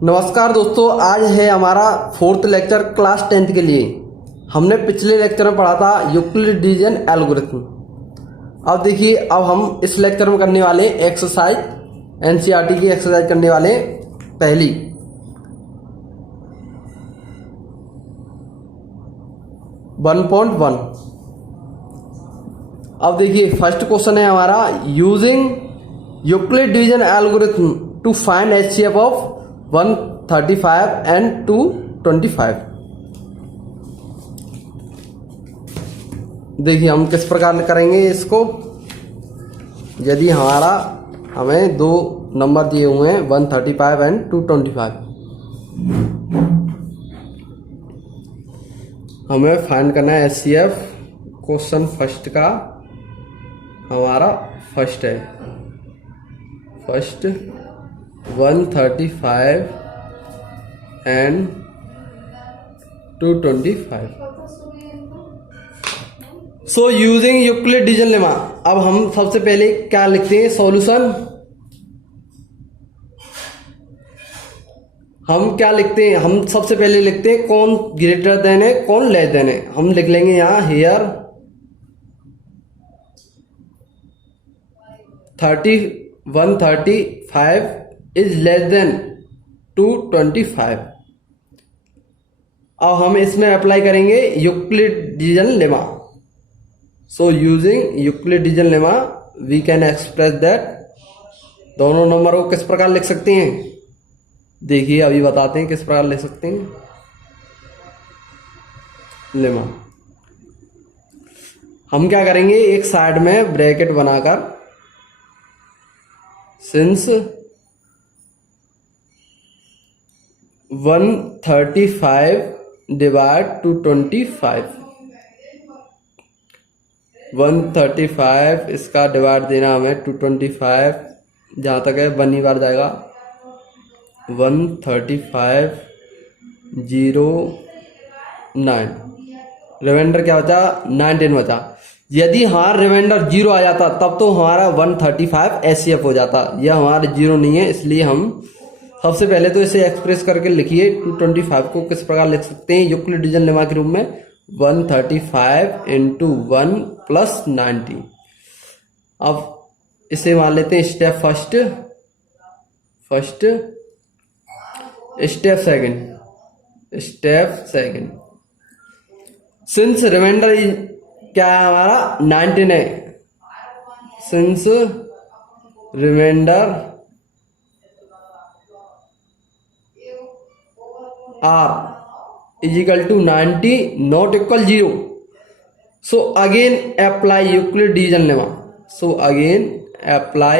नमस्कार दोस्तों, आज है हमारा फोर्थ लेक्चर क्लास 10th के लिए। हमने पिछले लेक्चर में पढ़ा था यूक्लिड डिवीजन एल्गोरिथम। अब देखिए, अब हम इस लेक्चर में करने वाले एक्सरसाइज एनसीईआरटी की एक्सरसाइज करने वाले पहली। One point one. अब देखिए, फर्स्ट क्वेश्चन है हमारा, using Euclid division algorithm to find HCF of 135 and 225। देखिए हम किस प्रकार करेंगे इसको। यदि हमें दो नंबर दिए हुए हैं 135 and 225, हमें फाइंड करना है एचसीएफ। क्वेश्चन फर्स्ट का हमारा फर्स्ट है, first 135 and 225। So using Euclid division lemma. अब हम सबसे पहले क्या लिखते हैं, सॉल्यूशन। हम क्या लिखते हैं, हम सबसे पहले लिखते हैं कौन ग्रेटर देन है कौन लेस देन है। हम लिख लेंगे यहां हेयर 135 इज लेस देन 225। अब हम इसमें अप्लाई करेंगे Euclid division lemma. So using Euclid division lemma we can express that. दोनों नंबर को किस प्रकार लिख सकते हैं, देखिए अभी बताते हैं किस प्रकार लिख सकते हैं लेमा। हम क्या करेंगे, एक साइड में ब्रैकेट बनाकर सिंस 135 डिवाइड 225, 135 इसका डिवाइड देना हमें 225, जहाँ तक है 1 ही बार जाएगा। 135 0 9, रिमाइंडर क्या बचा, 19 बचा। यदि हमारा रिमाइंडर 0 आ जाता तब तो हमारा 135 एचसीएफ हो जाता। यह हमारा 0 नहीं है, इसलिए हम सबसे पहले तो इसे एक्सप्रेस करके लिखिए। 225 को किस प्रकार लिख सकते हैं यूक्लिड डिवीजन लेमा के रूप में, 135 into 1 plus 90। अब इसे मान लेते हैं step first, step second. Since reminder क्या है हमारा 19 है, since remainder R is equal to 90 not equal 0, so again apply Euclid division lemma। so again apply।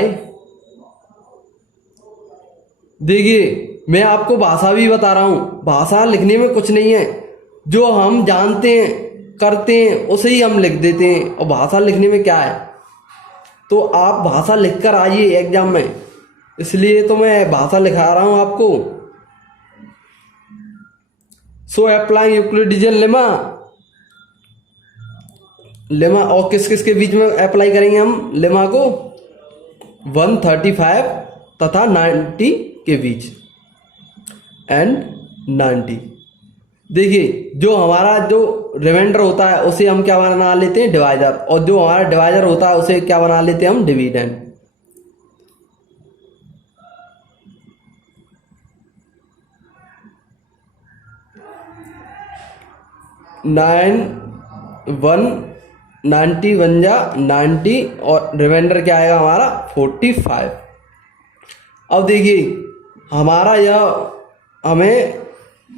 देखिए मैं आपको भाषा भी बता रहा हूं, भाषा लिखने में कुछ नहीं है, जो हम जानते हैं करते हैं उसे ही हम लिख देते हैं। और भाषा लिखने में क्या है, तो आप भाषा लिखकर आइए एग्जाम में, इसलिए तो मैं भाषा लिखा रहा हूं आपको। So applying Euclid division lemma और किस किस के बीच में अप्लाई करेंगे हम लेमा को, 135 तथा 90 के बीच एंड 90। देखिए जो हमारा जो रिमाइंडर होता है उसे हम क्या बना लेते हैं, डिवाइजर, और जो हमारा डिवाइजर होता है उसे क्या बना लेते हैं हम, डिविडेंड। 90 बन जा 90 और रिमाइंडर क्या आएगा हमारा 45। अब देखिए हमारा यह हमें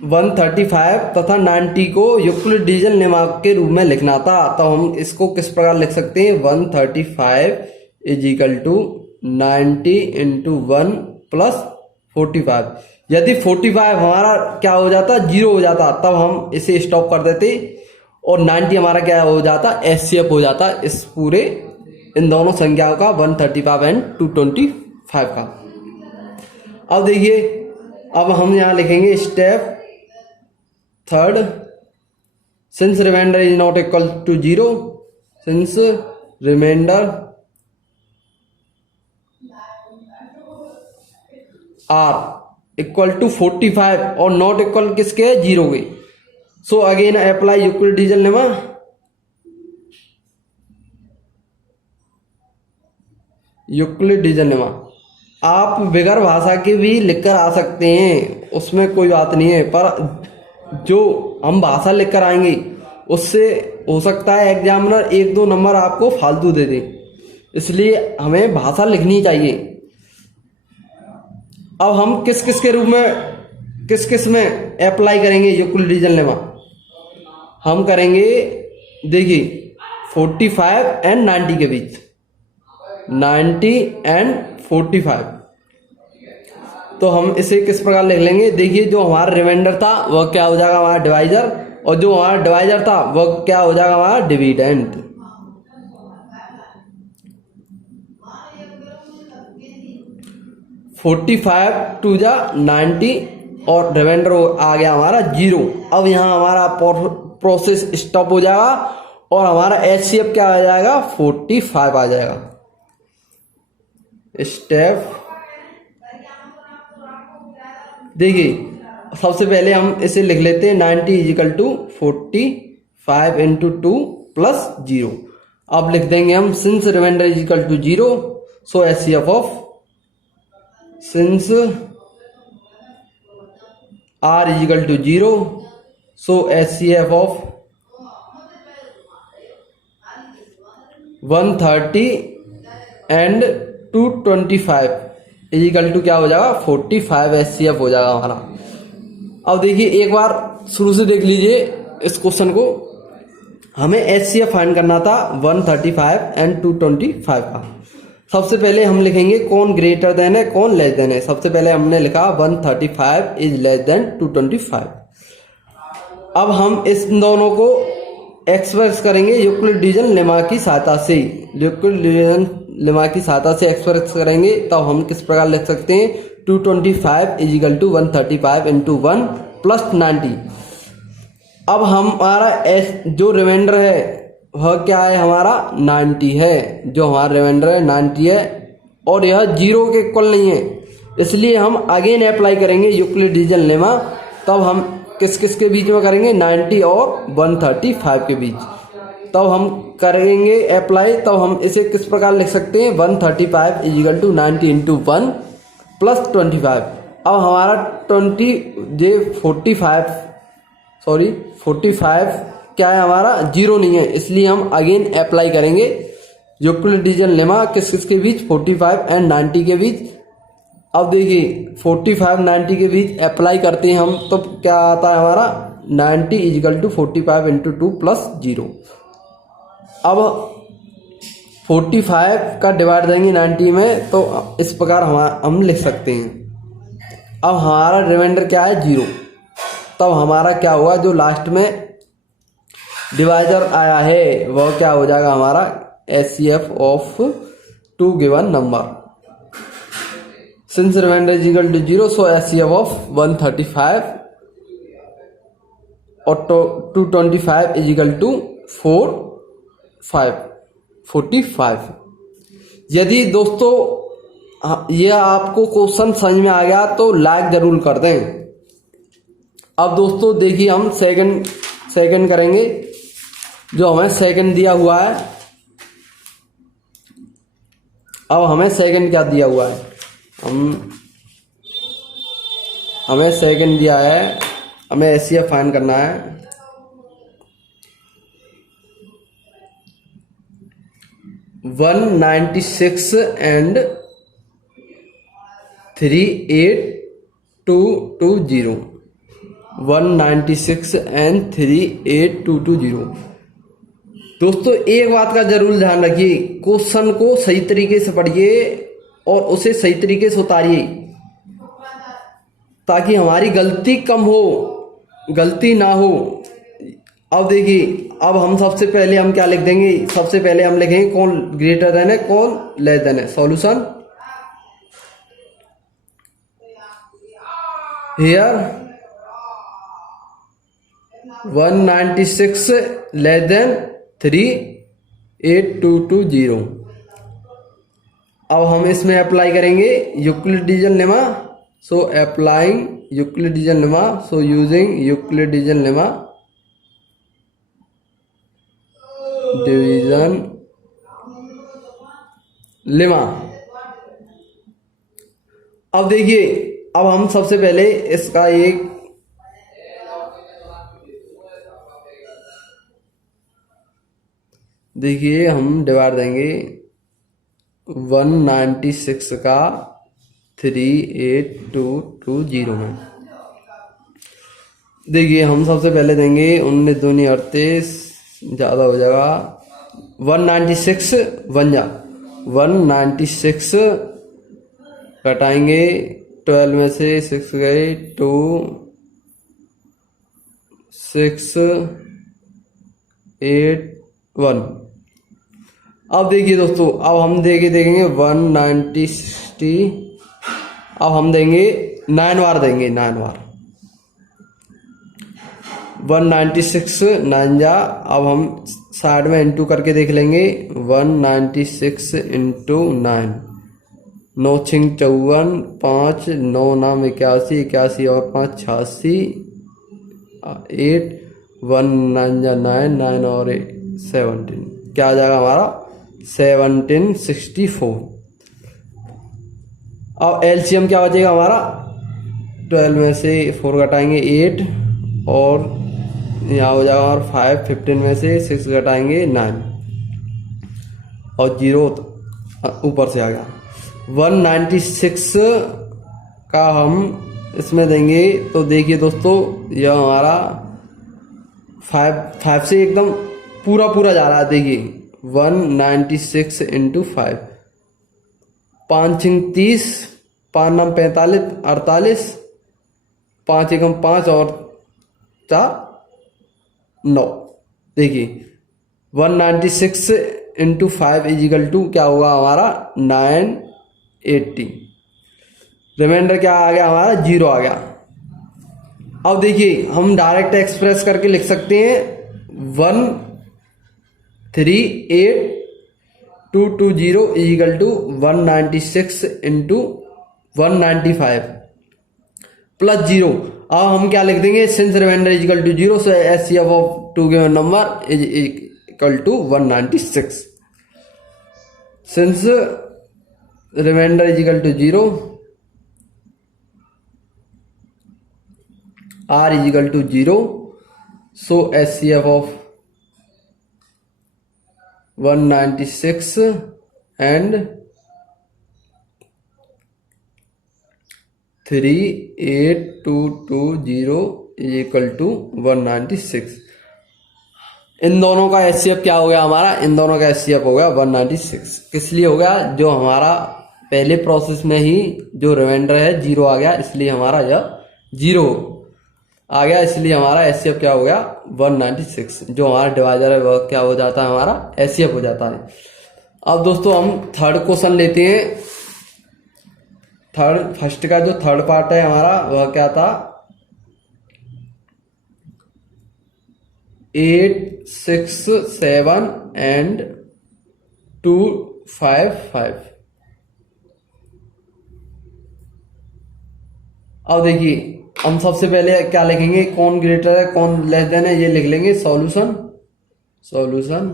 135 तथा 90 को यूक्लिड डिवीजन लेमा के रूप में लिखना था, तो हम इसको किस प्रकार लिख सकते हैं, 135 is equal to 90 into 1 plus 45। यदि 45 हमारा क्या हो जाता, 0 हो जाता, तब हम इसे स्टॉप कर देते और 90 हमारा क्या हो जाता, एचसीएफ हो जाता इस पूरे इन दोनों संख्याओं का, 135 and 225 का। अब देखिए, अब हम यहां लिखेंगे step third, since remainder is not equal to 0, since remainder R equal to 45 और नॉट इक्वल किसके है, 0 के। So again apply Euclidean lemma. Euclidean lemma आप बिगर भाषा के भी लिखकर आ सकते हैं, उसमें कोई बात नहीं है, पर जो हम भाषा लिखकर आएंगे उससे हो सकता है एग्जामिनर 1-2 नंबर आपको फालतू दे दे, इसलिए हमें भाषा लिखनी चाहिए। अब हम किस किस के रूप में किस किस में अप्लाई करेंगे यूक्लिडियन लेमा, हम करेंगे देखिए 45 एंड 90 के बीच, 90 एंड 45। तो हम इसे किस प्रकार लिख लेंगे, देखिए जो हमारा रिमाइंडर था वह क्या हो जाएगा, हमारा डिवाइजर, और जो हमारा डिवाइजर था वह क्या हो जाएगा, हमारा डिविडेंड। फोर्टी 45 टू जा 90 और रिमाइंडर आ गया हमारा 0। अब यहाँ हमारा प्रोसेस स्टॉप हो जाएगा और हमारा HCF क्या आ जाएगा, 45 आ जाएगा। स्टेप देखिए सबसे पहले हम इसे लिख लेते हैं 90 इजिकल टू 45 इंटू 2 प्लस 0। अब लिख देंगे हम since remainder is equal to 0, so HCF of since R is equal to 0, so HCF of 130 and 225 is equal to क्या हो जाएगा, 45 HCF हो जाएगा हमारा। अब देखिए एक बार शुरू से देख लीजिए इस क्वेश्चन को, हमें HCF फाइंड करना था 135 एंड 225 का। सबसे पहले हम लिखेंगे कौन ग्रेटर देन है कौन लेस देन है। सबसे पहले हमने लिखा 135 इज लेस देन 225। अब हम इस दोनों को एक्सप्रेस करेंगे यूक्लिडियन लेमा की सहायता से। यूक्लिडियन लेमा की सहायता से एक्सप्रेस करेंगे तब हम किस प्रकार लिख सकते हैं, 225 इजिकल टू 135 इंटू 1 प्लस 90। अब हमारा जो रिमाइंडर है वह क्या है, हमारा 90 है। जो हमारा रिमाइंडर है 90 है और यह 0 के इक्वल नहीं है, इसलिए हम अगेन अप्लाई करेंगे यूक्लिडियन लेमा। तब हम किस किस के बीच में करेंगे, 90 और 135 के बीच। तब हम करेंगे अप्लाई, तब हम इसे किस प्रकार लिख सकते हैं, 135 इजिकल टू 90 इंटू 1 प्लस 25। अब हमारा 45 क्या है, हमारा 0 नहीं है, इसलिए हम अगेन अप्लाई करेंगे यूक्लिडियन लेमा किस किस के बीच, 45 एंड 90 के बीच। अब देखिए 45 90 के बीच अप्लाई करते हैं हम, तो क्या आता है हमारा 90 इजिकल टू 45 इंटू 2 प्लस 0। अब 45 का डिवाइड देंगे 90 में, तो इस प्रकार हम लिख सकते हैं। अब हमारा रिमाइंडर क्या है, 0। तब हमारा क्या हुआ, जो लास्ट में डिवाइजर आया है वह क्या हो जाएगा, हमारा HCF of 2 given number. Since remainder is equal to 0, so HCF of 135 और 225 इज इक्वल टू 45। यदि दोस्तों यह आपको क्वेश्चन समझ में आ गया तो लाइक जरूर कर दें। अब दोस्तों देखिए हम सेकंड करेंगे, जो हमें सेकंड दिया हुआ है। अब हमें सेकंड क्या दिया हुआ है, हमें सेकंड दिया है, हमें HCF फाइंड करना है। One 96 and 38220, 196 and 38220। दोस्तों एक बात का जरूर ध्यान रखिए, क्वेश्चन को सही तरीके से पढ़िए और उसे सही तरीके से उतारिए ताकि हमारी गलती कम हो, गलती ना हो। अब देखिए, अब हम सबसे पहले हम क्या लिख देंगे, सबसे पहले हम लिखेंगे कौन ग्रेटर देन है कौन लेस देन है। Solution here 196 less than 38220। अब हम इसमें अप्लाई करेंगे Euclidean lemma So applying Euclidean lemma. So using Euclidean lemma, division lemma. अब देखिए, अब हम सबसे पहले इसका एक देखिए हम डिवाइड देंगे 196 का 38220 में। देखिए हम सबसे पहले देंगे 19 दूनी 38, ज़्यादा हो जाएगा 196 बन जा 196 घटाएंगे 12 में से 6 गए 2 6 8 1। अब देखिए दोस्तों, अब हम देखेंगे 190 अब हम देंगे 9 बार देंगे 9 बार 196 9 जा। अब हम साइड में इंटू करके देख लेंगे 196 इंटू 9 9 छिंग 54 5 9 नाम 81 81 और 5 86 8 1 9 जा 9 9 और 17 क्या आ जाएगा हमारा 1764। अब एलसीएम क्या बचेगा हमारा 12 में से 4 घटाएंगे 8 और यहाँ हो जाएगा हमारा 5 15 में से 6 घटाएंगे 9 और 0 ऊपर से आ गया 196 का हम इसमें देंगे। तो देखिए दोस्तों, यह हमारा 5 से एकदम पूरा जा रहा है। देखिए 196 इंटू 5 5 छिंग 30 5 नाम 45 48 5 एकम 5 और 4 9। देखिए 196 इंटू 5 इजिकल टू क्या होगा हमारा 980। रिमाइंडर क्या आ गया हमारा 0 आ गया। अब देखिए हम डायरेक्ट एक्सप्रेस करके लिख सकते हैं 138,220 इजिकल टू 196 इंटू 195 प्लस 0। अब हम क्या लिख देंगे since remainder is equal to 0 so HCF of two given number is equal to 196। Since remainder is equal to 0 R is equal to 0, so HCF of 196 and 38220 is equal to 196। इन दोनों का HCF क्या हो गया हमारा, इन दोनों का HCF हो गया 196। किस लिए हो गया, जो हमारा पहले प्रोसेस में ही जो रिमाइंडर है 0 आ गया, इसलिए हमारा यह 0 आ गया, इसलिए हमारा एचसीएफ क्या हो गया 196। जो हमारा डिवाइजर है वह क्या हो जाता है हमारा एचसीएफ हो जाता है। अब दोस्तों हम थर्ड क्वेश्चन लेते हैं। फर्स्ट का जो थर्ड पार्ट है हमारा वह क्या था 867 एंड 255। अब देखिए हम सबसे पहले क्या लिखेंगे, कौन ग्रेटर है कौन लेस देन है, ये लिख लेंगे solution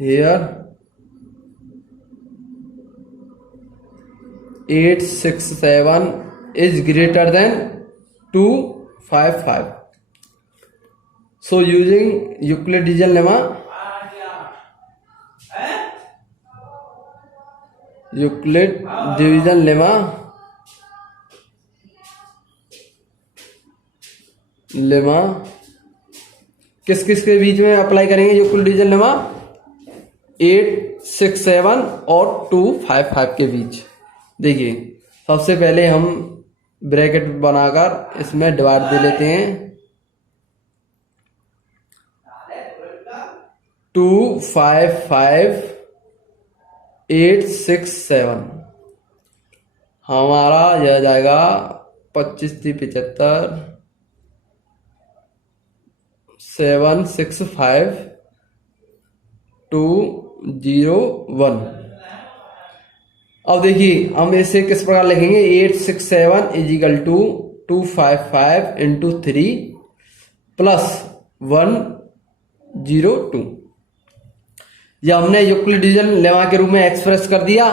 here 867 is greater then 255। So using Euclidean lemma Euclid division lemma किस किस के बीच में अप्लाई करेंगे यूक्लिड डिवीजन लेमा 867 और 255 के बीच। देखिए सबसे पहले हम ब्रैकेट बनाकर इसमें डिवाइड दे लेते हैं 255 867 हमारा यह जाएगा 25 75 765 201। अब देखिए हम इसे किस प्रकार लिखेंगे, 867 is equal to 255 into 3 plus 102। यह हमने यूक्लिडियन लेमा के रूप में एक्सप्रेस कर दिया।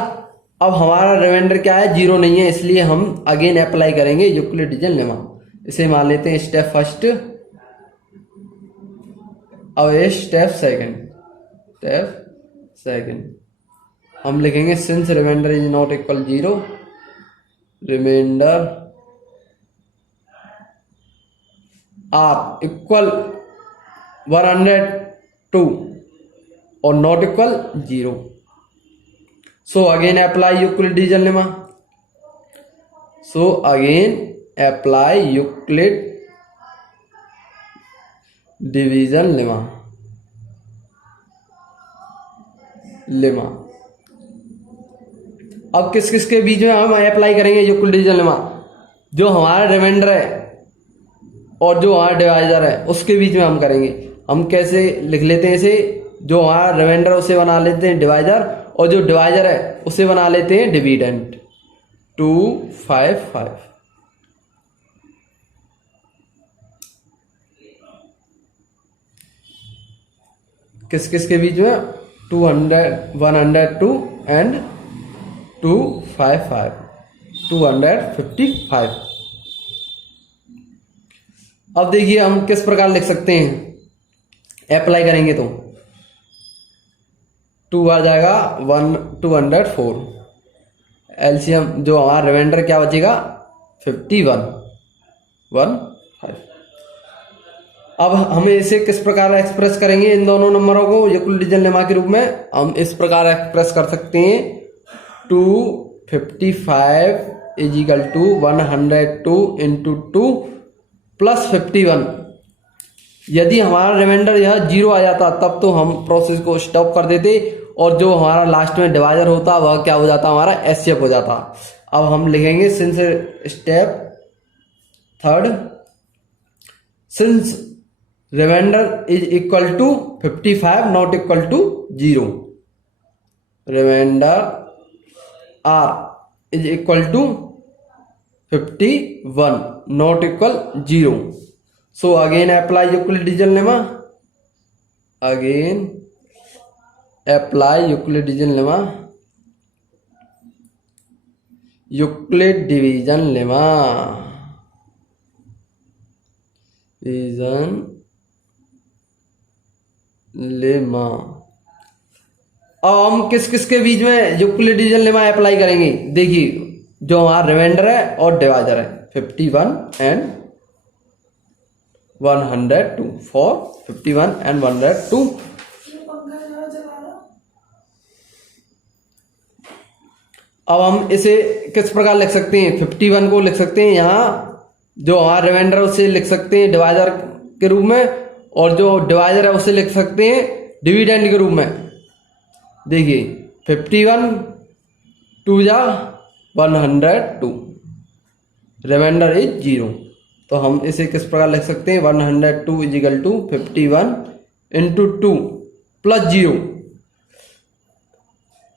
अब हमारा रिमाइंडर क्या है, 0 नहीं है, इसलिए हम अगेन अप्लाई करेंगे यूक्लिडियन लेमा। इसे मान लेते हैं स्टेप फर्स्ट और ये स्टेप सेकंड। हम लिखेंगे since remainder is not equal 0, remainder R equal 102 और not equal 0। So again apply Euclid division lemma. So again apply Euclid division lemma. अब किस किस के बीच में हम अप्लाई करेंगे यूक्लिड डिवीजन लेमा, जो हमारा रिमाइंडर है और जो हमारा डिवाइजर है उसके बीच में हम करेंगे। हम कैसे लिख लेते हैं इसे, जो हमारा रिमाइंडर उसे बना लेते हैं डिवाइजर और जो डिवाइजर है उसे बना लेते हैं डिविडेंड। 255 किस किस के बीच में, 102 एंड 255। अब देखिए हम किस प्रकार लिख सकते हैं, अप्लाई करेंगे तो 2 आ जाएगा 204, एलसीएम जो हमारा रिमाइंडर क्या बचेगा 51। अब हम इसे किस प्रकार एक्सप्रेस करेंगे, इन दोनों नंबरों को यूक्लिड डिवीजन लेमा के रूप में हम इस प्रकार एक्सप्रेस कर सकते हैं, 255 is equal to 102 into 2 plus 51। यदि हमारा रिमाइंडर यह 0 आ जाता तब तो हम प्रोसेस को स्टॉप कर देते और जो हमारा लास्ट में डिवाइजर होता वह क्या हो जाता, हमारा एचसीएफ हो जाता। अब हम लिखेंगे since step third, since remainder is equal to 55 not equal to 0, remainder are is equal to 51 not equal 0। So again apply Euclid division lemma, again apply Euclid division lemma, Euclid division lemma. अब हम किस किस के बीच में Euclid division lemma apply करेंगे, देखिए जो हमारा रिमाइंडर है और डिवाइजर है 51 एंड 102 फॉर 51 एंड 102। अब हम इसे किस प्रकार लिख सकते हैं, 51 को लिख सकते हैं यहाँ जो हमारा रिमाइंडर है उसे लिख सकते हैं डिवाइजर के रूप में और जो डिवाइजर है उसे लिख सकते हैं डिविडेंड के रूप में। देखिए 51 2 जा 102, रिमाइंडर इज 0, तो हम इसे किस प्रकार लिख सकते हैं, 102 is equal to 51 into 2 plus 0।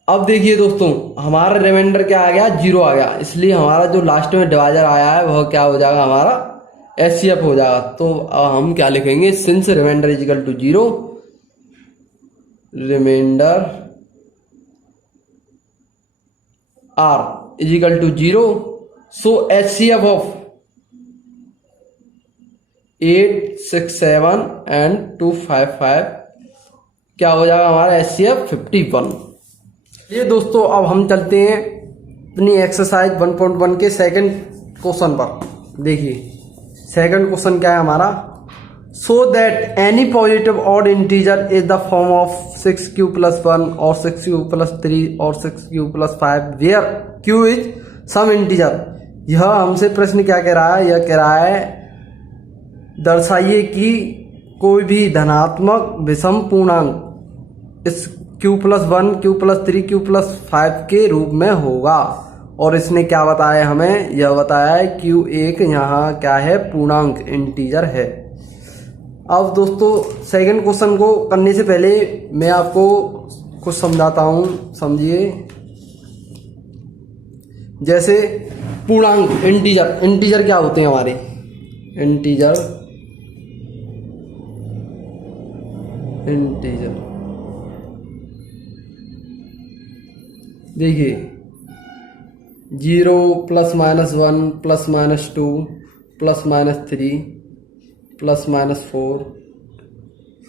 अब देखिए दोस्तों हमारा रिमाइंडर क्या आ गया, 0 आ गया, इसलिए हमारा जो लास्ट में डिवाइजर आया है वह क्या हो जाएगा, हमारा एचसीएफ हो जाएगा। तो हम क्या लिखेंगे, since remainder is equal to 0, remainder are is equal to 0, so HCF of 867 and 255 क्या हो जाएगा, हमारा एचसीएफ 51। ये दोस्तों अब हम चलते हैं अपनी एक्सरसाइज 1.1 के सेकंड क्वेश्चन पर। देखिए सेकंड क्वेश्चन क्या है हमारा, so that any positive odd integer is the form of 6q plus 1 और 6q प्लस 3 और 6q plus 5 where q is some integer. यह हमसे प्रश्न क्या कह रहा है, यह कह रहा है दर्शाइए कि कोई भी धनात्मक विषम पूर्णांक इस q plus 1 q plus 3 q plus 5 के रूप में होगा। और इसने क्या बताया हमें, यह बताया है q एक यहाँ क्या है, पूर्णांक इंटीजर है। अब दोस्तों सेकंड क्वेश्चन को करने से पहले मैं आपको कुछ समझाता हूँ, समझिए। जैसे पूर्णांक इंटीजर, इंटीजर क्या होते हैं हमारे, इंटीजर देखिए 0 +-1 +-2 +-3 +-4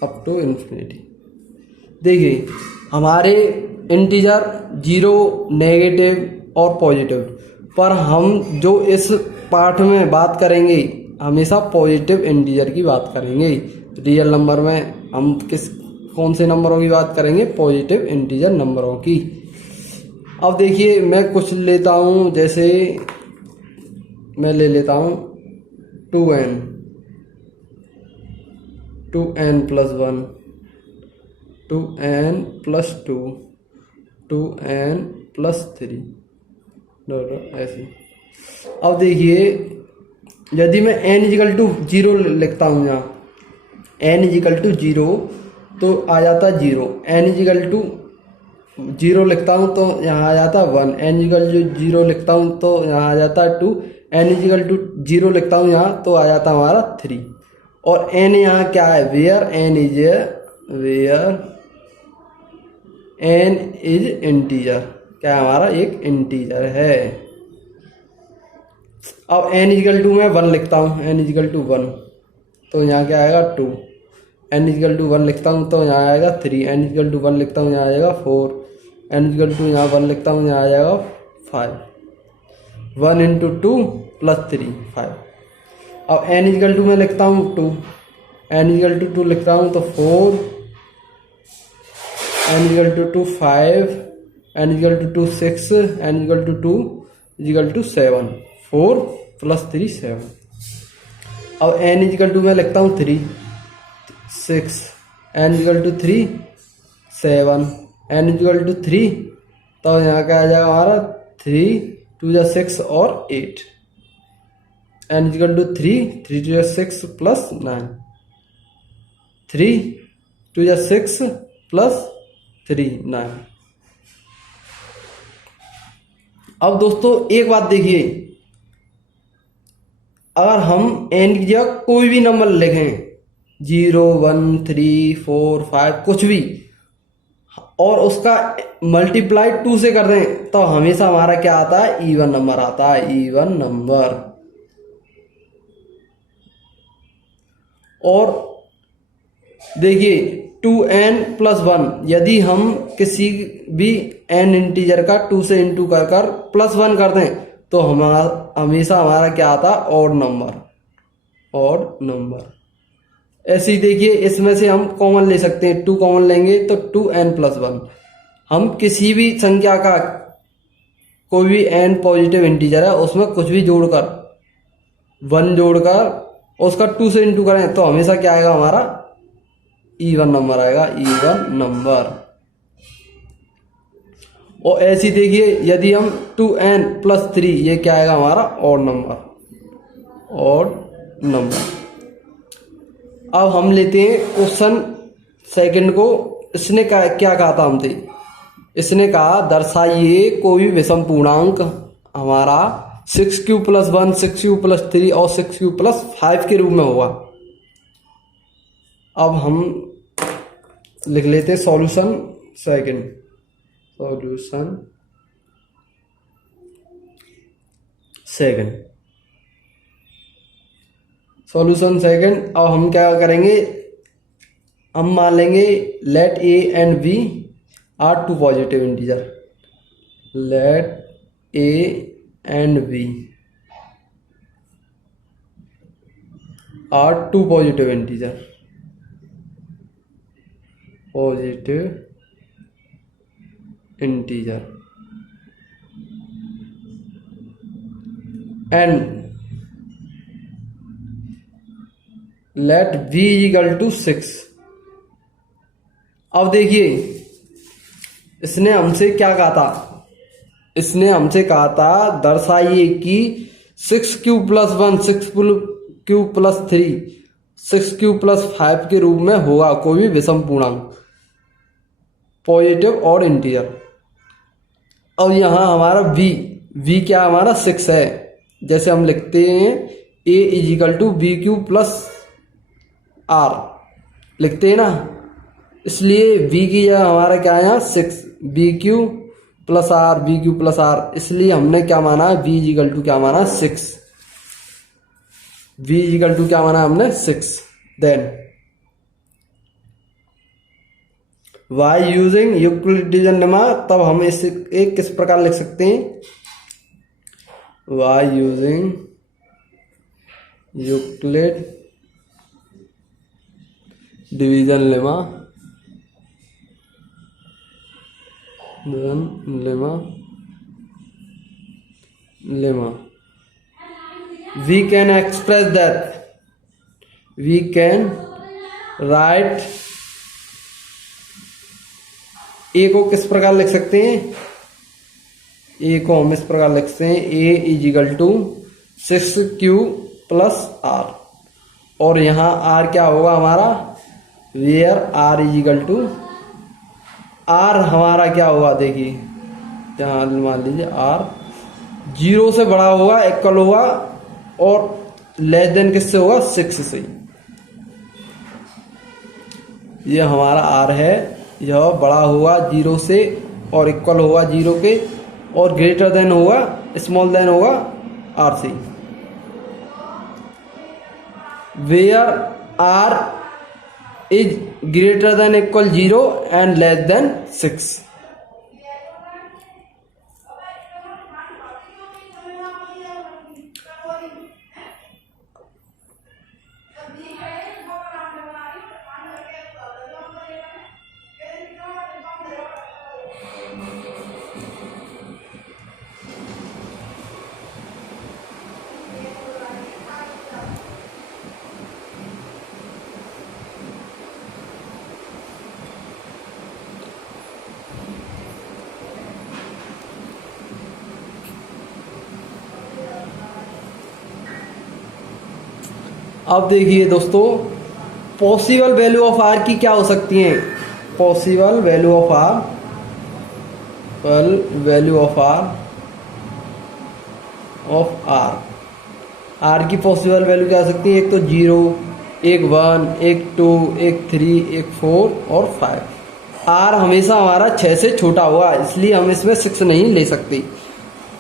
अप टू इन्फिनिटी। देखिए हमारे इंटीजर 0, नेगेटिव और पॉजिटिव, पर हम जो इस पाठ में बात करेंगे हमेशा पॉजिटिव इंटीजर की बात करेंगे। रियल नंबर में हम कौन से नंबरों की बात करेंगे, पॉजिटिव इंटीजर नंबरों की। अब देखिए मैं कुछ लेता हूँ, जैसे मैं ले लेता हूँ 2n +1 2n +2 2n +3 ऐसे। अब देखिए यदि मैं n=0 लिखता हूँ, यहाँ n=0 तो आ जाता 0, n=0 लिखता हूँ तो यहाँ आ जाता 1, n=0 लिखता हूँ तो यहाँ आ जाता 2, n=0 लिखता हूँ यहाँ तो आ जाता हमारा 3। और n यहाँ क्या है, वेयर n इज इंटीजर, क्या हमारा एक इंटीजर है। अब n=2 मैं 1 लिखता हूँ, n=1 तो यहाँ क्या आएगा 2, n=1 लिखता हूँ तो यहाँ आएगा 3, n=1 लिखता हूँ यहाँ आएगा 4, n=2 यहाँ 1 लिखता हूँ यहाँ आ जाएगा 5। 1 × 2 + 3 5। अब n=2 में लिखता हूँ 2, n=2 लिखता हूँ तो 4, n=2 5, n=2 6, n=2 7, 4 + 3 7। अब n=2 में लिखता हूँ 3 6, n=3 7, n=3 तो यहाँ क्या आ जाएगा हमारा 3 2 6 और 8, n=3 3 2 6 + 9, 3 2 6 + 3 9। अब दोस्तों एक बात देखिए, अगर हम n की जगह कोई भी नंबर लिखें 0 1 3 4 5 कुछ भी, और उसका मल्टीप्लाई 2 से कर दें तो हमेशा हमारा क्या आता है, इवन नंबर आता है, इवन नंबर। और देखिए 2n + 1, यदि हम किसी भी n इंटीजर का 2 से इंटू कर +1 कर दें तो हमेशा हमारा क्या आता है, ऑड नंबर। ऐसे ही देखिए इसमें से हम कॉमन ले सकते हैं, 2 कॉमन लेंगे तो 2n + 1। हम किसी भी संख्या का कोई भी n पॉजिटिव इंटीजर है उसमें कुछ भी जोड़कर 1 जोड़कर उसका 2 से इंटू करें तो हमेशा क्या आएगा, हमारा इवन नंबर आएगा, इवन नंबर। और ऐसी देखिए यदि हम 2n + 3, ये क्या आएगा हमारा, ऑड नंबर। अब हम लेते हैं क्वेश्चन सेकंड को। इसने क्या कहा था हमसे, इसने कहा दर्शाइए कोई विषम पूर्णांक हमारा 6q + 1 6q + 3 और 6q + 5 के रूप में होगा। अब हम लिख लेते हैं सॉल्यूशन सेकंड। Solution second. अब हम क्या करेंगे, हम मान लेंगे let a and b are 2 positive integer, let a and b are 2 positive integer, and let v = 6। अब देखिए इसने हमसे क्या कहा था, इसने हमसे कहा था दर्शाइए कि 6q + 1 6q + 3 6q + 5 के रूप में होगा कोई भी विषम पूर्णांक, पॉजिटिव और इंटीजर। अब यहाँ हमारा v v क्या हमारा 6 है, जैसे हम लिखते हैं a is equal to b Q plus r लिखते हैं ना, इसलिए v की जगह हमारा क्या है यहाँ 6 b Q plus r, b Q plus r, इसलिए हमने क्या माना v इजिकल टू क्या माना 6, v इजिकल टू क्या माना हमने 6। Then by using Euclidean lemma, तब हम इसे एक किस प्रकार लिख सकते हैं, by using Euclid division lemma, lemma we can express that, we can write a को किस प्रकार लिख सकते हैं, ए को हम इस प्रकार लिख सकते हैं a is equal to 6q plus r, और यहाँ आर क्या होगा हमारा, where r is equal to, r हमारा क्या होगा देखिए, यहाँ मान लीजिए आर 0 से बड़ा होगा, इक्वल होगा, और लेस देन किससे होगा 6 से। ये हमारा आर है, यह बड़ा होगा 0 से और इक्वल होगा 0 के, और ग्रेटर देन होगा, स्मॉल देन होगा आर से। Where r is greater than equal 0 and less than 6। अब देखिए दोस्तों, पॉसिबल वैल्यू ऑफ आर की क्या हो सकती हैं, possible value of r, r की पॉसिबल वैल्यू क्या हो सकती है, एक तो 0, एक 1, एक 2, एक 3, एक 4 और 5। आर हमेशा हमारा 6 से छोटा होगा, इसलिए हम इसमें 6 नहीं ले सकते।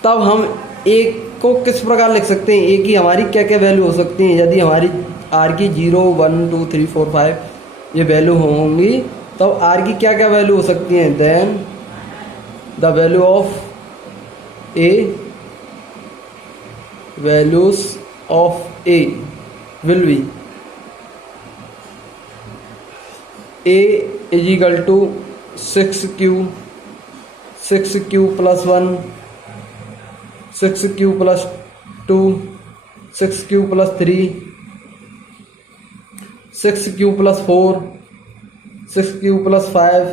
तब हम एक को किस प्रकार लिख सकते हैं, ए की हमारी क्या क्या वैल्यू हो सकती हैं, यदि हमारी आर की 0, 1, 2, 3, 4, 5 ये वैल्यू होंगी, तब आर की क्या क्या वैल्यू हो सकती हैं, then the value of a, values of a will be a is equal to 6q plus 1, 6q plus 2, 6q plus 3, 6q plus 4, 6q plus 5,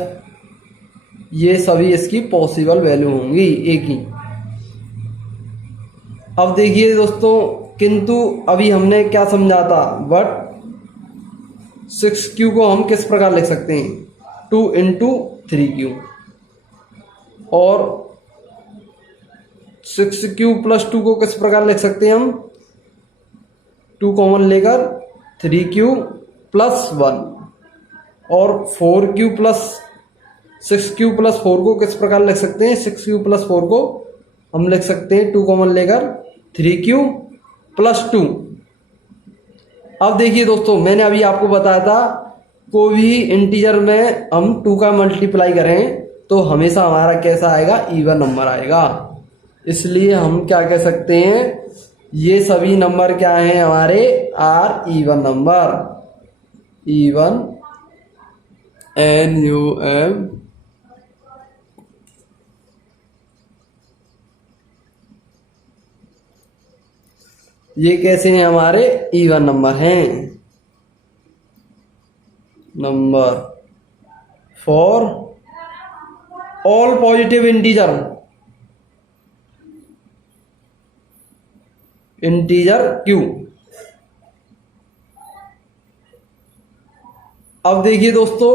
ये सभी इसकी पॉसिबल वैल्यू होंगी ए की। अब देखिए दोस्तों, किंतु अभी हमने क्या समझा था, बट 6q को हम किस प्रकार लिख सकते हैं, 2 इंटू 3q, और 6q प्लस 2 को किस प्रकार लिख सकते हैं हम, 2 कॉमन लेकर 3q प्लस 1, और 4q प्लस 6q प्लस 4 को किस प्रकार लिख सकते हैं, 6q प्लस 4 को हम लिख सकते हैं 2 कॉमन लेकर 3q प्लस 2। अब देखिए दोस्तों, मैंने अभी आपको बताया था कोई भी इंटीजर में हम 2 का मल्टीप्लाई करें तो हमेशा हमारा कैसा आएगा, इवन नंबर आएगा। इसलिए हम क्या कह सकते हैं, ये सभी नंबर क्या हैं हमारे, r even number, even NUM ये कैसे हैं हमारे, इवन नंबर हैं। Number for all positive integer Q। अब देखिए दोस्तों,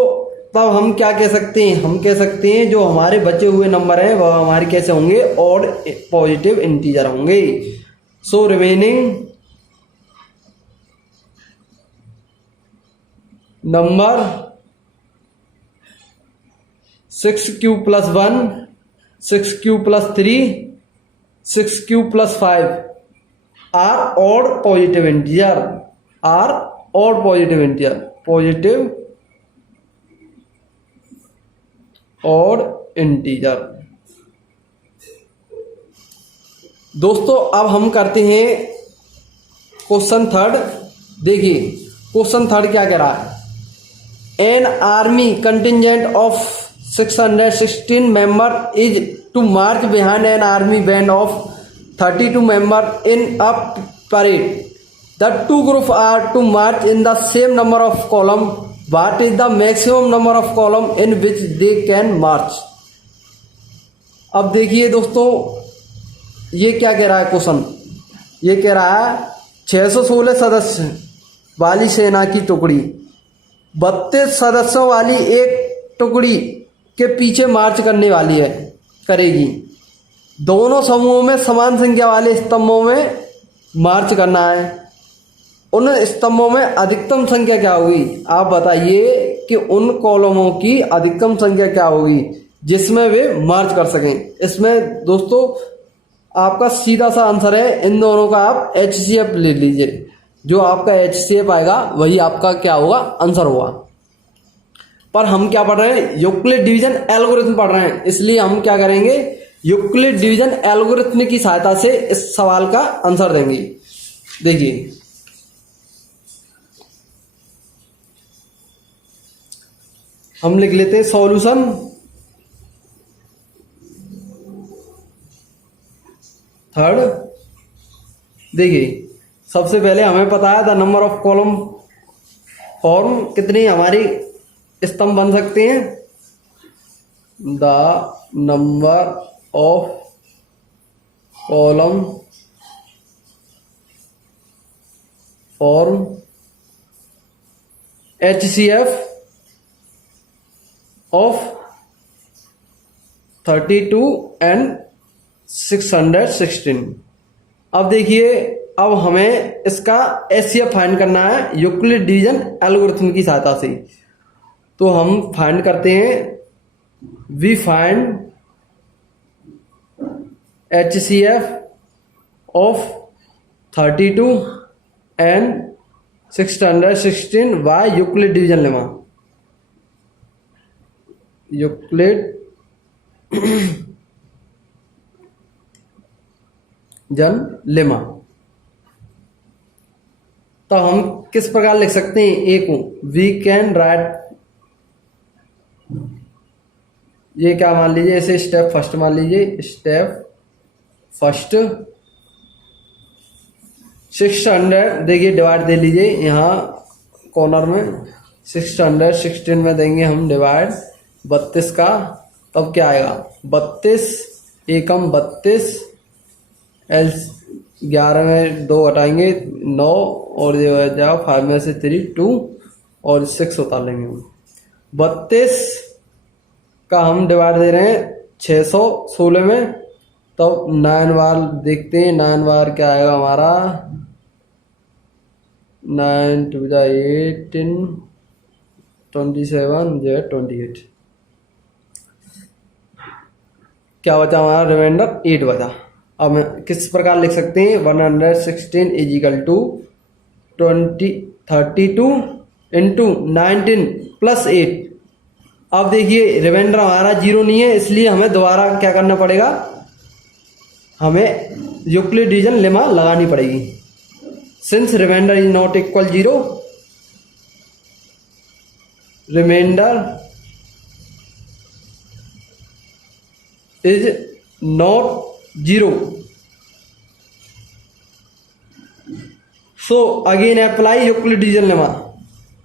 तब हम क्या कह सकते हैं, हम कह सकते हैं जो हमारे बचे हुए नंबर हैं वह हमारे कैसे होंगे, ऑड पॉजिटिव इंटीजर होंगे। So remaining number 6q + 1, 6q + 3, 6q + 5 are odd positive integer, are odd positive integer, positive odd integer. दोस्तों अब हम करते हैं क्वेश्चन थर्ड। देखिए क्वेश्चन थर्ड क्या कह रहा है, an army contingent of 616 member is to march behind an army band of 32 member in a parade. The two group are to march in the same number of column. What is the maximum number of column in which they can march. अब देखिए दोस्तों ये क्या कह रहा है question, ये कह रहा है 616 सदस्य वाली सेना की टुकड़ी 32 सदस्यों वाली एक टुकड़ी के पीछे मार्च करने वाली है, करेगी। दोनों समूहों में समान संख्या वाले स्तंभों में मार्च करना है। उन स्तंभों में अधिकतम संख्या क्या होगी, आप बताइए कि उन कॉलमों की अधिकतम संख्या क्या होगी जिसमें वे मार्च कर सकें। इसमें दोस्तों आपका सीधा सा आंसर है, इन दोनों का आप HCF ले लीजिए, जो आपका HCF आएगा वही आपका क्या होगा, आंसर होगा। पर हम क्या पढ़ रहे हैं, यूक्लिड डिवीजन एल्गोरिथम पढ़ रहे हैं, इसलिए हम क्या करेंगे, यूक्लिड डिवीजन एल्गोरिथम की सहायता से इस सवाल का आंसर देंगे। देखिए हम लिख लेते हैं सॉल्यूशन। थर्ड देखिए सबसे पहले हमें पता है the number of column form, कितनी हमारी स्तंभ बन सकते हैं, the number of column form HCF of 32 and 616। अब देखिए अब हमें इसका HCF फाइंड करना है यूक्लिड डिवीजन एल्गोरिथम की सहायता से। तो हम फाइंड करते हैं, we find HCF of 32 and 616 by Euclid division lemma, Euclid जन लेमा। तो हम किस प्रकार लिख सकते हैं, ए को वी कैन राइट, ये क्या मान लीजिए, इसे स्टेप फर्स्ट मान लीजिए, स्टेप फर्स्ट 600 देखिए डिवाइड दे लीजिए, यहाँ कॉर्नर में 616 में देंगे हम डिवाइड 32 का, तब क्या आएगा 32 एकम 32, एल 11 में 2 हटाएंगे 9, और ये हो जाएगा 5 में से 3 2 और 6 उतार लेंगे हम। 32 का हम डिवाइड दे रहे हैं 616 में, तब 9 बार देखते हैं, 9 बार क्या आएगा हमारा, 9 2 18 27 28, क्या बचा हमारा रिमाइंडर 8 बचा। अब किस प्रकार लिख सकते हैं, 116 is equal to 32 into 19 plus 8। अब देखिए रिमाइंडर हमारा 0 नहीं है, इसलिए हमें दोबारा क्या करना पड़ेगा, हमें यूक्लिड डिवीजन लेमा लगानी पड़ेगी। Since remainder is not equal 0, remainder is not 0, so again apply Euclid division lemma,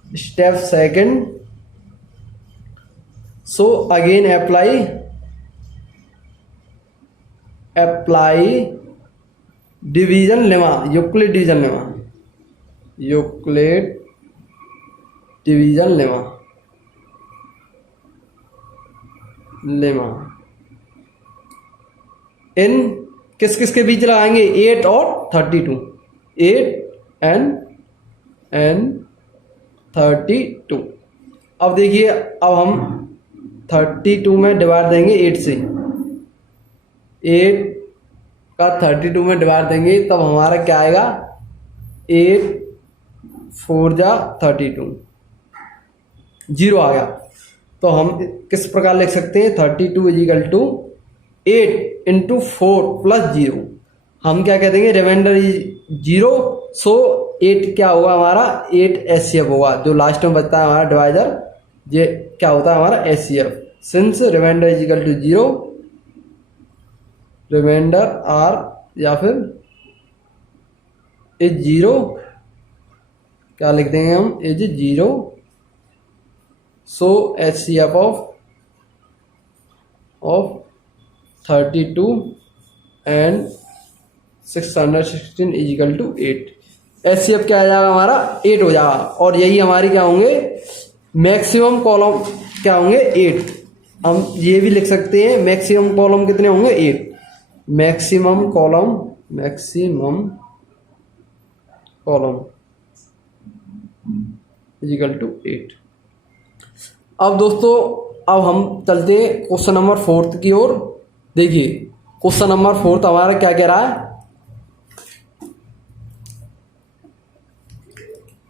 step second, so again apply division lemma, Euclid division lemma, Euclid division lemma। Lemma इन किस किस के बीच लगाएंगे, 8 और 32, 8 and 32। अब देखिए, अब हम 32 में डिवाइड देंगे 8 से, 8 का 32 में डिवाइड देंगे तब हमारा क्या आएगा, 8 4 जा 32, 0 आ गया। तो हम किस प्रकार लिख सकते हैं, 32 इजिकल टू 8 इंटू 4 प्लस 0। हम क्या कह देंगे, रिमाइंडर इज 0, सो 8 क्या होगा हमारा, 8 एचसीएफ होगा। जो लास्ट में बचता है हमारा डिवाइजर, ये क्या होता है हमारा HCF. Since remainder is equal to 0, remainder r या फिर इज 0, क्या लिख देंगे हम, is 0, so HCF of 32 and 616 is equal to 8। HCF क्या आ जाएगा हमारा, 8 हो जाएगा। और यही हमारी क्या होंगे, मैक्सिमम कॉलम क्या होंगे, 8। हम ये भी लिख सकते हैं, मैक्सिमम कॉलम कितने होंगे, 8। Maximum column is equal to 8। अब दोस्तों, अब हम चलते हैं क्वेश्चन नंबर 4 की ओर। देखिए क्वेश्चन नंबर 4 हमारा क्या कह रहा है,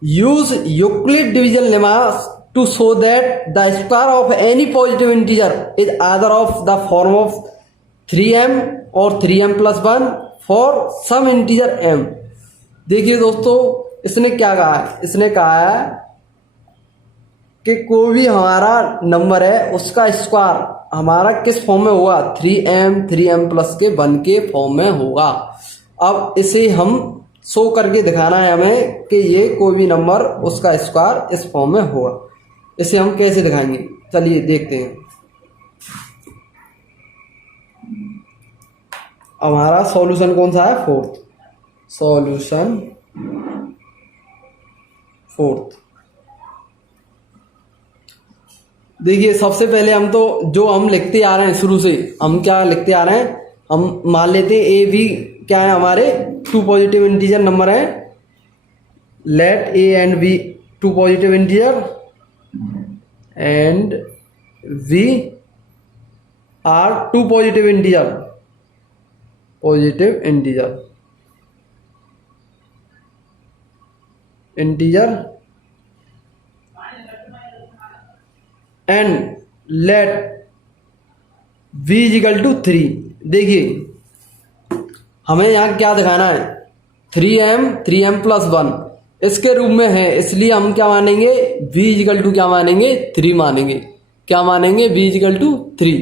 use Euclid division lemma to show that the square of any positive integer is either of the form of 3m और 3m+1 for some integer m। देखिए दोस्तों, इसने क्या कहा है, इसने कहा है कि कोई भी हमारा नंबर है उसका स्क्वायर हमारा किस फॉर्म में होगा, 3m+1 के फॉर्म में होगा। अब इसे हम शो करके दिखाना है हमें कि ये कोई भी नंबर उसका स्क्वायर इस फॉर्म में होगा। इसे हम कैसे दिखाएंगे, चलिए देखते हैं। हमारा सॉल्यूशन कौन सा है, 4th सॉल्यूशन 4th। देखिए सबसे पहले हम तो जो हम लिखते आ रहे हैं शुरू से, हम क्या लिखते आ रहे हैं, हम मान लेते हैं ए बी क्या है हमारे 2 पॉजिटिव इंटीजर नंबर है। Let a and b 2 positive integer and v are 2 positive integer and let v is equal to 3। देखिए हमें यहाँ क्या दिखाना है, 3m+1 इसके रूप में है, इसलिए हम क्या मानेंगे, v इजिकल टू क्या मानेंगे, 3 मानेंगे। क्या मानेंगे, v इजिकल टू 3।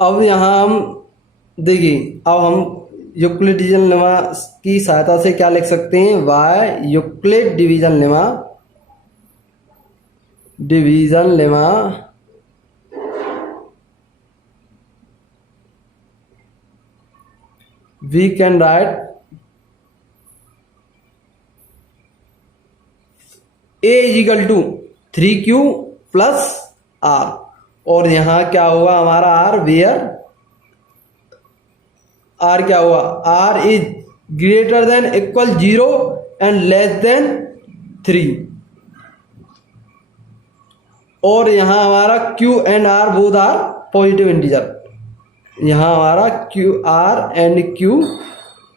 अब यहाँ हम देखिए, अब हम यूक्लिड डिवीजन लेमा की सहायता से क्या लिख सकते हैं, y Euclid division lemma we can write a is equal to 3q plus r। और यहाँ क्या होगा हमारा r, वेयर r क्या हुआ, r is greater than equal 0 and less than 3। और यहाँ हमारा q and r both are positive integer. यहाँ हमारा q r एंड q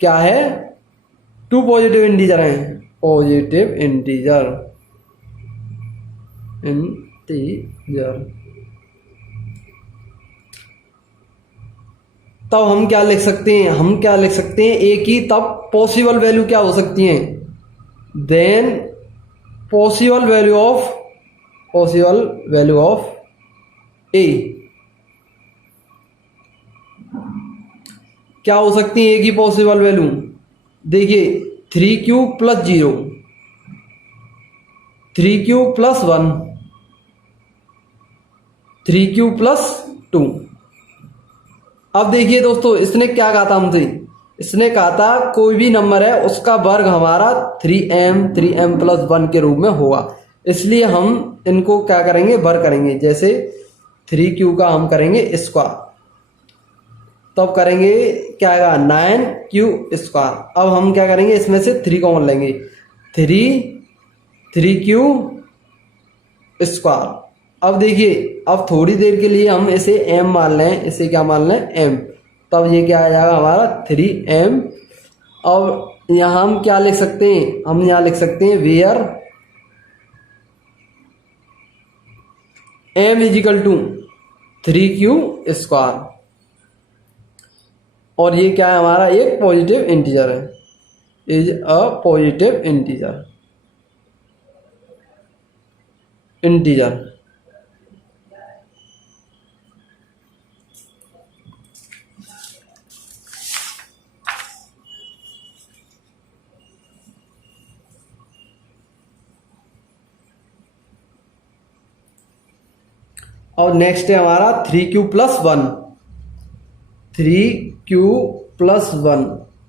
क्या है, 2 पॉजिटिव इंटीजर हैं, पॉजिटिव इंटीजर। तब हम क्या लिख सकते हैं, a की तब पॉसिबल वैल्यू क्या हो सकती है, then possible value of a क्या हो सकती है, a की पॉसिबल वैल्यू। देखिए 3q plus 0, 3q plus 1, 3q plus 2। अब देखिए दोस्तों, इसने क्या कहा था हमसे, इसने कहा था कोई भी नंबर है उसका वर्ग हमारा 3m+1 के रूप में होगा। इसलिए हम इनको क्या करेंगे, भर करेंगे। जैसे 3q का हम करेंगे स्क्वायर, तब करेंगे क्या आएगा 9q²। अब हम क्या करेंगे, इसमें से 3 कॉमन लेंगे, 3q²। अब देखिए, अब थोड़ी देर के लिए हम इसे m मान लें, इसे क्या मान लें m, तब ये क्या आ जाएगा हमारा 3m। अब यहाँ हम क्या लिख सकते हैं, हम यहाँ लिख सकते हैं वेयर m = 3q²। और ये क्या है हमारा, एक पॉजिटिव इंटीजर है, इज अ पॉजिटिव इंटीजर। और नेक्स्ट है हमारा 3q+1, 3q+1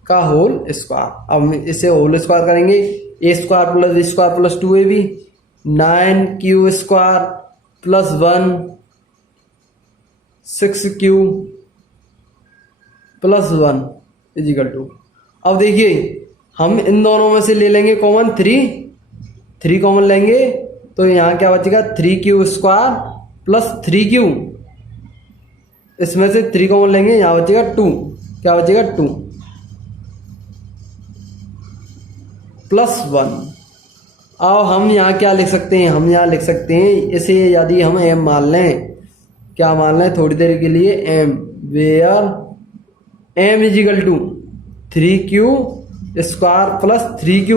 का होल स्क्वायर। अब इसे होल स्क्वायर करेंगे, a² + b² + 2ab, 9q² + 6q+1 = अब देखिए, हम इन दोनों में से ले लेंगे कॉमन 3 कॉमन लेंगे, तो यहाँ क्या बचेगा 3q² + 3q, इसमें से 3 कॉमन लेंगे, यहाँ बचेगा 2, क्या बचेगा 2 + 1। अब हम यहाँ क्या लिख सकते हैं, हम यहाँ लिख सकते हैं इसे, यदि हम m मान लें, क्या मान लें थोड़ी देर के लिए m, वेयर m = 3q² + 3q,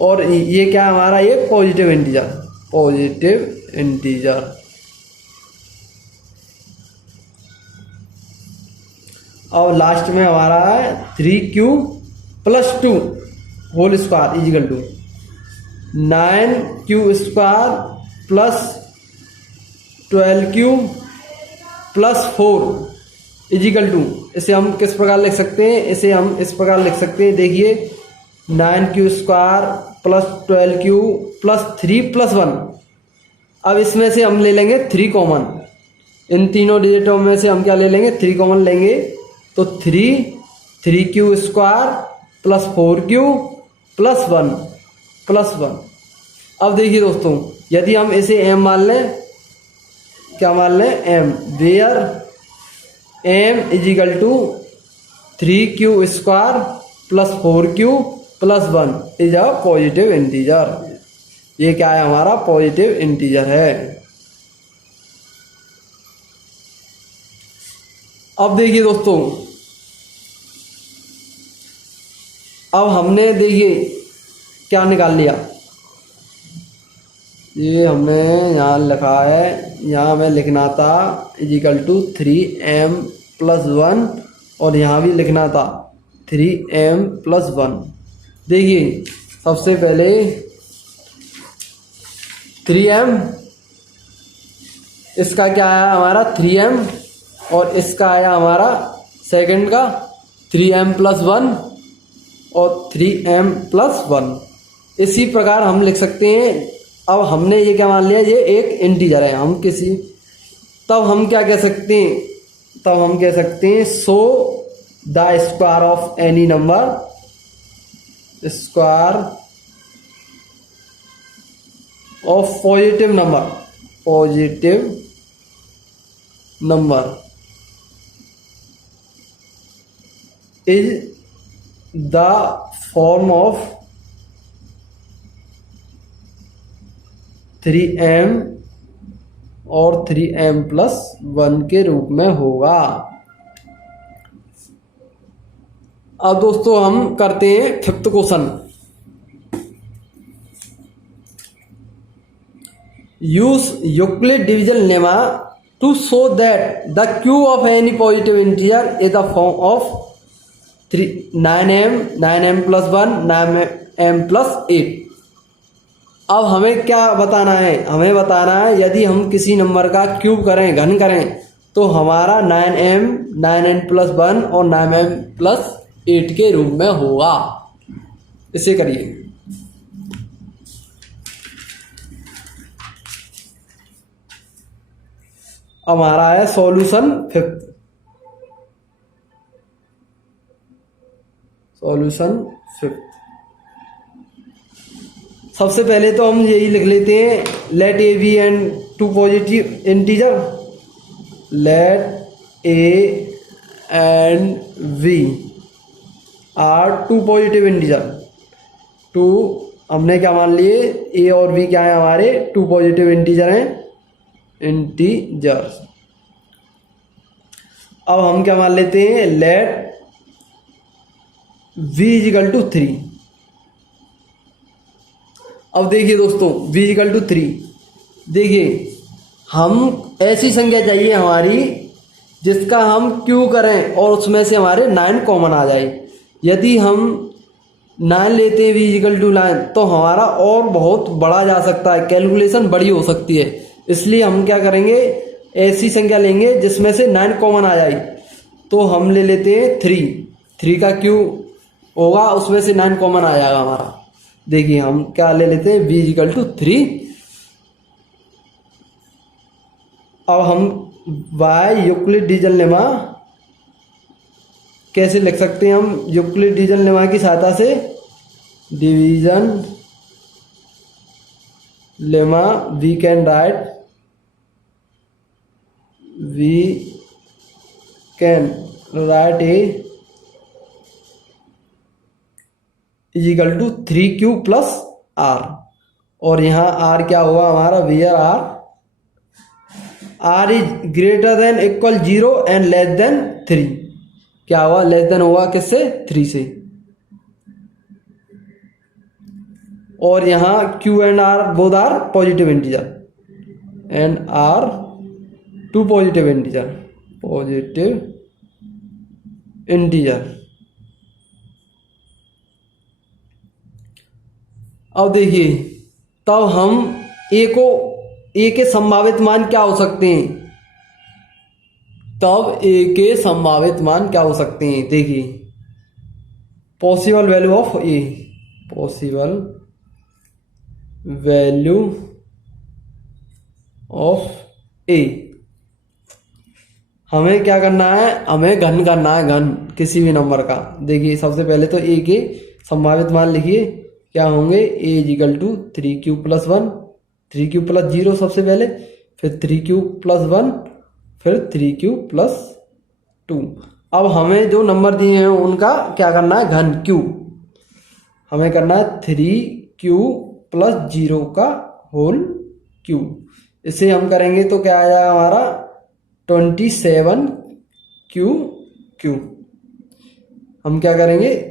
और ये क्या हमारा एक पॉजिटिव इंटीजर। और लास्ट में हमारा है 3q + 2 whole square = 9q² + 12q + 4 = इसे हम किस प्रकार लिख सकते हैं, इसे हम इस प्रकार लिख सकते हैं, देखिए 9q² + 12q + 3 + 1। अब इसमें से हम ले लेंगे 3 कॉमन, इन तीनों डिजिटों में से हम क्या ले लेंगे 3 कॉमन लेंगे, तो 3q² + 4q + 1। अब देखिए दोस्तों, यदि हम इसे m मान लें, क्या मान लें m, वेयर m = 3q² + 4q + 1 is a positive integer. ये क्या है हमारा पॉजिटिव इंटीजर है। अब देखिए दोस्तों, अब हमने देखिए क्या निकाल लिया, ये हमने यहाँ लिखा है, यहाँ हमें लिखना था = 3m + 1, और यहाँ भी लिखना था 3m + 1। देखिए सबसे पहले 3m, इसका क्या आया हमारा 3m, और इसका आया हमारा सेकंड का 3m + 1 और 3m + 1। इसी प्रकार हम लिख सकते हैं। अब हमने ये क्या मान लिया, ये एक इंटीजर है, हम किसी, तब हम क्या कह सकते हैं, तब हम कह सकते हैं so the square of any number, square of positive number is the form of 3m और 3m + 1 के रूप में होगा। अब दोस्तों हम करते हैं 5th question. Use Euclid division lemma to show that the cube of any positive integer is the form of 9m + 1 9m + 8। अब हमें क्या बताना है, हमें बताना है यदि हम किसी नंबर का क्यूब करें, घन करें, तो हमारा 9m + 1 और 9m + 8 के रूप में होगा। इसे करिए। अब हमारा है सॉल्यूशन फिफ्थ। सॉल्यूशन फिफ्थ, सबसे पहले तो हम यही लिख लेते हैं, let a b and two positive integer, let a and v are two positive integer. Two हमने क्या मान लिए, ए और बी क्या है हमारे टू पॉजिटिव इंटीजर हैं, इंटीजर्स। अब हम क्या मान लेते हैं, लेट v इजिकल टू 3। अब देखिए दोस्तों v इजिकल टू 3, देखिए हम ऐसी संख्या चाहिए हमारी जिसका हम q करें और उसमें से हमारे 9 कॉमन आ जाए। यदि हम 9 लेते हैं v इजिकल टू 9 तो हमारा और बहुत बड़ा जा सकता है, कैलकुलेशन बड़ी हो सकती है। इसलिए हम क्या करेंगे, ऐसी संख्या लेंगे जिसमें से 9 कॉमन आ जाए। तो हम ले लेते हैं 3 का q होगा, उसमें से 9 कॉमन आ जाएगा हमारा। देखिए हम क्या ले लेते हैं, v इजिकल टू 3। अब हम y यूक्लिड डिवीजन लेमा कैसे लिख सकते हैं, हम यूक्लिड डिवीजन लेमा की सहायता से, division lemma we can write, we can write a is equal to 3q plus r। और यहाँ r क्या होगा हमारा, where r is greater than equal 0 and less than 3। क्या हुआ, लेस देन होगा किससे, 3 से। और यहाँ q and r both are positive integer, and r two positive integer, positive integer. अब देखिए तब हम ए के संभावित मान क्या हो सकते हैं, तब ए के संभावित मान क्या हो सकते हैं, देखिए possible value of a, possible value of a. हमें क्या करना है, हमें घन करना है, घन किसी भी नंबर का। देखिए सबसे पहले तो ए के संभावित मान लिखिए, क्या होंगे, a is equal to 3q plus 1, 3q plus 0 सबसे पहले, फिर 3q प्लस 1, फिर 3q प्लस 2। अब हमें जो नंबर दिए हैं उनका क्या करना है, घन q। हमें करना है 3q प्लस 0 का होल q। इसे हम करेंगे तो क्या आ जाएगा हमारा 27q। हम क्या करेंगे,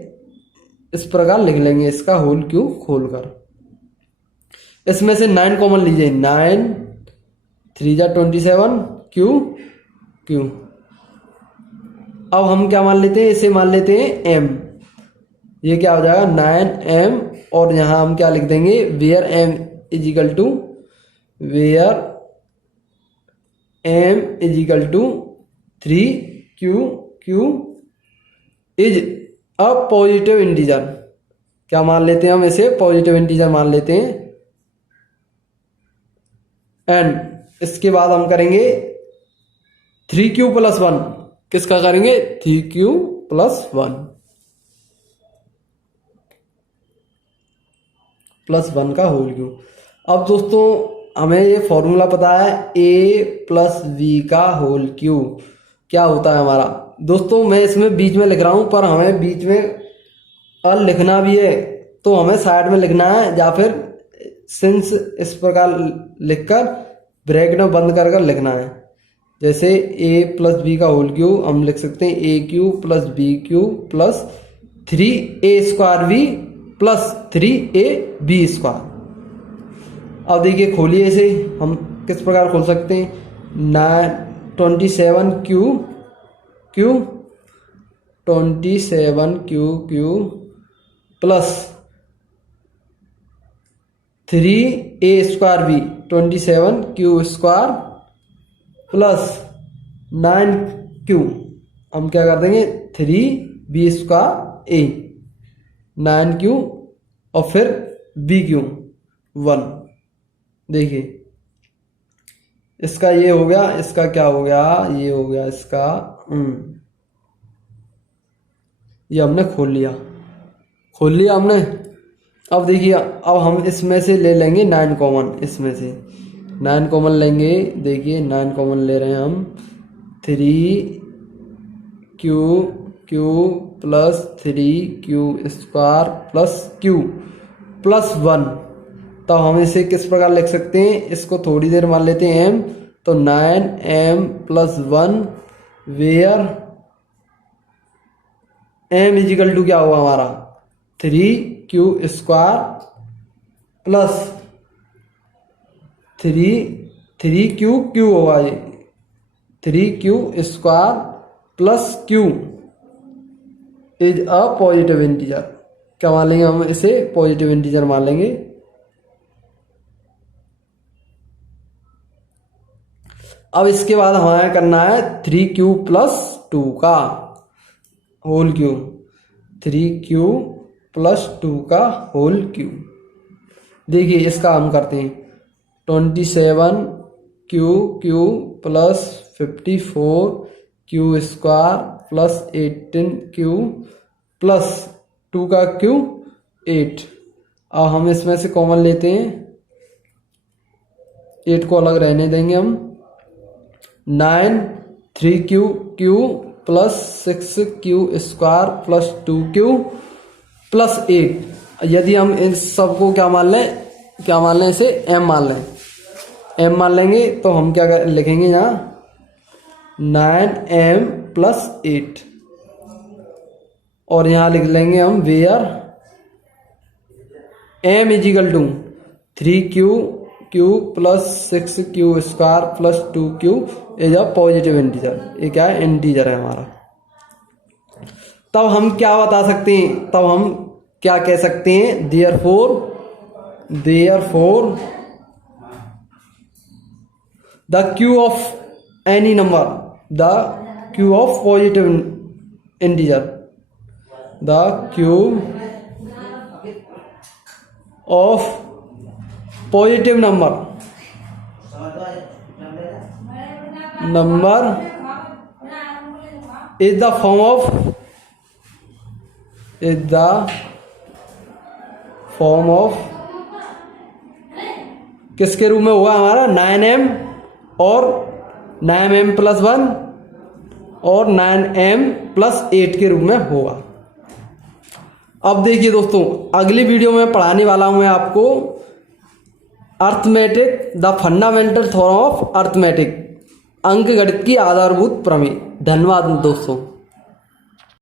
इस प्रकार लिख लेंगे इसका होल क्यू खोलकर। इसमें से 9 कॉमन लीजिए, 9 3 जा 27 क्यू। अब हम क्या मान लेते हैं, इसे मान लेते हैं m। ये क्या हो जाएगा 9m, और यहां हम क्या लिख देंगे, where m is equal to, where m is equal to 3q is a positive integer. क्या मान लेते हैं हम इसे, पॉजिटिव इंटीजर मान लेते हैं। एंड इसके बाद हम करेंगे 3q प्लस 1, किसका करेंगे, 3q प्लस 1 प्लस 1 का होल क्यू। अब दोस्तों हमें ये फॉर्मूला पता है, a प्लस v का होल क्यू क्या होता है हमारा। दोस्तों मैं इसमें बीच में लिख रहा हूं, पर हमें बीच में अल लिखना भी है, तो हमें साइड में लिखना है, या फिर सिंस इस प्रकार लिखकर ब्रैकेट में बंद कर लिखना है। जैसे a प्लस बी का होल क्यू हम लिख सकते हैं, a cube plus b Q plus 3a square b plus 3a b square. अब देखिए खोलिए इसे, हम किस प्रकार खोल सकते हैं, 27q 27q plus 3a square b 27q square plus 9q। हम क्या कर देंगे, 3b स्क्वायर a, 9q और फिर bq 1। देखिए इसका ये हो गया, इसका क्या हो गया, ये हो गया इसका ये हमने खोल लिया हमने। अब देखिए, अब हम इसमें से ले लेंगे 9 कॉमन, इसमें से 9 कॉमन लेंगे। देखिए 9 कॉमन ले रहे हैं हम, 3q plus 3q square plus q plus 1। तो हम इसे किस प्रकार लिख सकते हैं, इसको थोड़ी देर मान लेते हैं m, तो 9m plus 1 where m is equal to क्या हुआ हमारा 3q स्क्वायर प्लस 3q होगा, ये 3q square plus q is a positive integer. क्या मान लेंगे हम इसे, पॉजिटिव इंटीजर मान लेंगे। अब इसके बाद हमें करना है 3q प्लस 2 का होल क्यूब, 3q प्लस 2 का होल क्यूब। देखिए इसका हम करते हैं, 27q plus 54q square plus 18q plus 2 का q 8। अब हम इसमें से कॉमन लेते हैं, 8 को अलग रहने देंगे हम। 9 3q plus 6q square plus 2q plus 8। यदि हम इन सबको क्या मान लें इसे m मान लेंगे, तो हम क्या लिखेंगे यहाँ 9m प्लस 8, और यहाँ लिख लेंगे हम where m is equal to 3q plus 6q square plus 2q is a positive integer. ये क्या है, इंटीजर है हमारा। तब हम क्या बता सकते हैं, तब हम क्या कह सकते हैं, therefore the q of any number, the q of positive integer, the q of positive number is the form of किसके रूप में हुआ हमारा 9m और 9m प्लस 1 और 9m प्लस 8 के रूप में होगा। अब देखिए दोस्तों, अगली वीडियो में पढ़ाने वाला हूं मैं आपको arithmetic, the fundamental theorem of arithmetic, अंक गणित की आधारभूत प्रमेय। धन्यवाद दोस्तों।